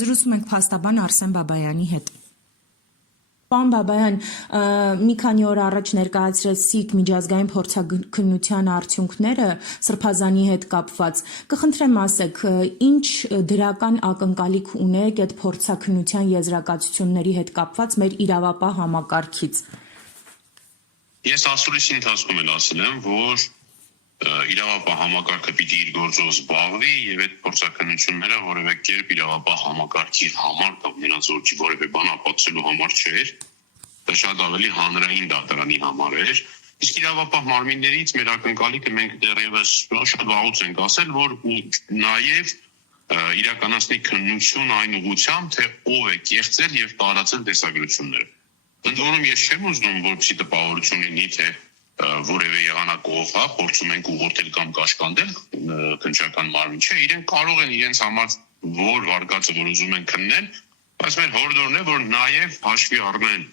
Զրուցում ենք փաստաբան Արսեն Բաբայանի հետ։ Պարոն Բաբայան, մի քանի օր առաջ ներկայացրեցիք միջազգային փորձաքննության արդյունքները Սրբազանի հետ կապված։ Կխնդրեմ ասեք, ինչ դրական ակնկալիք ունեք այդ փորձաքննության եզրակացությունների հետ կապված մեր իրավապահ համակարգից։ Ես ասուլիսի ընթացքում էլ ասել եմ, որ իրավապահ համակարգը պիտի իր գործով զբաղվի եւ այդ փորձաքննությունները որևէ կերպ իրավապահ համակարգի համար կամ նրանց որևէ բան ապացուցելու համար չէր, դա շատ ավելի հանրային դատարանի համար էր։ Իսկ իրավապահ մարմիններից մեր ակնկալիքը մենք դեռևս շատ վաղուց ենք ասել, որ նաեւ իրականացնի քննություն այն ուղղությամբ, թե ով է կեղծել եւ տարածել տեսագրությունները։ Ընդ որում ես չեմ ուզում, որպեսզի տպավորություն լինի, թե որևէ եղանակով, փորձում ենք ուղղորդել կամ կաշկանդել քննչական մարմին, չէ, իրենք կարող են իրենց համար որ վարկածը որ ուզում են քննել, բայց մեր հորդորն է, որ նաև հաշվի առնեն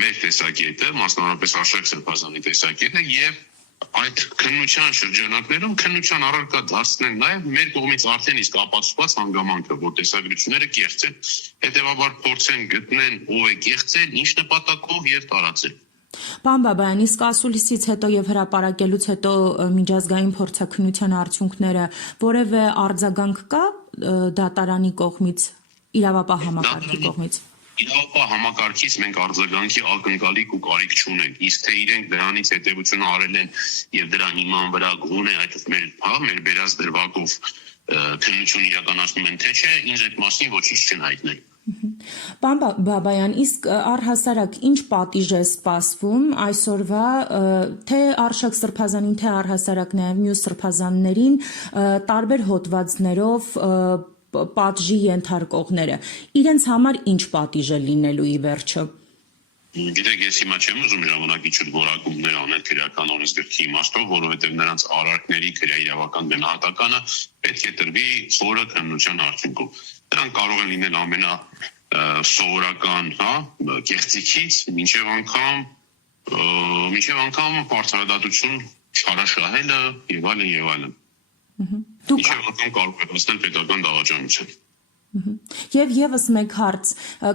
մեր տեսակետը, մասնավորապես Արշակ Սրբազանի տեսակետը եւ այդ քննության շրջանակներում քննության առարկա դարձնեն նաև մեր կողմից արդեն իսկ ապացուցված հանգամանքը, որ տեսագրությունները կեղծ են։ Հետևաբար փորձեն գտնեն ով է կեղծել, ինչ նպատակով եւ տարածել։ Պարոն Բաբայան, իսկ ասուլիսից հետո եւ հրապարակելուց հետո միջազգային փորձաքննության արդյունքները որևէ արձագանք կա դատարանի կողմից, իրավապահ համակարգի կողմից։ Իրավապահ համակարգից մենք արձագանքի ակնկալիք ու կարիք չունենք, իսկ թե իրենք դրանից հետևություն արել են եւ դրա հիման վրա գոնե այդ մեր բերած դրվագով քննություն իրականացնում են, թե չէ, ինձ այդ մասին ոչինչ չեն հայտնել։ Պարոն Բաբայան, իսկ առհասարակ ինչ պատիժ է սպասվում այսօրվա թե Արշակ Սրբազանին, թե առհասարակ նաև մյուս սրբազաններին տարբեր հոդվածներով պատժի ենթարկողները։ Իրենց համար ինչ պատիժ է լինելու ի վերջո։ Գիտեք, ես հիմա չեմ ուզում ժամանակի շուտ որակումներ անել քրեական օրենսգրքի իմաստով, որովհետև նրանց արարքների քրեաիրավական գնահատականը պետք է տրվի խորը քննության արդյունքում։ Դրանք կարող են լինել ամենասովորական, կեղծիքից մինչև անգամ բարձրադատություն չարաշահելը եւ այլն եւ այլն։ Մինչև անգամ կարող է հասնել պետական դավաճանության։ Եվ եւս մեկ հարց,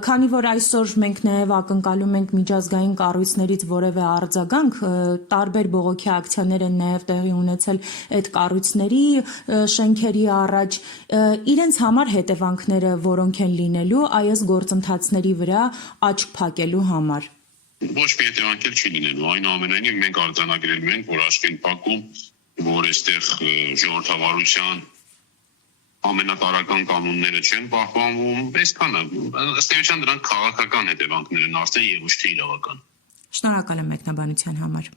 քանի որ այսօր մենք նաև ակնկալում ենք միջազգային կառույցներից որևէ արձագանք, տարբեր բողոքի ակցիաներ են նաև տեղի ունեցել այդ կառույցների շենքերի առաջ, իրենց համար հետևանքները որոնք են լինելու այս գործընթացների վրա աչք փակելու համար։ Ոչ մի հետևանք չի լինելու, այնուամենայնիվ մենք արձանագրել ենք, որ աչք են փակում, որ այստեղ ժողովրդավարության ամենատարրական կանոնները չեն պահպանվում, այսքանը, ըստ էության դրանք քաղաքական հետևանքներ են արդեն եւ ոչ թե իրավական։ Շնորհակալ եմ մեկնաբանության համար։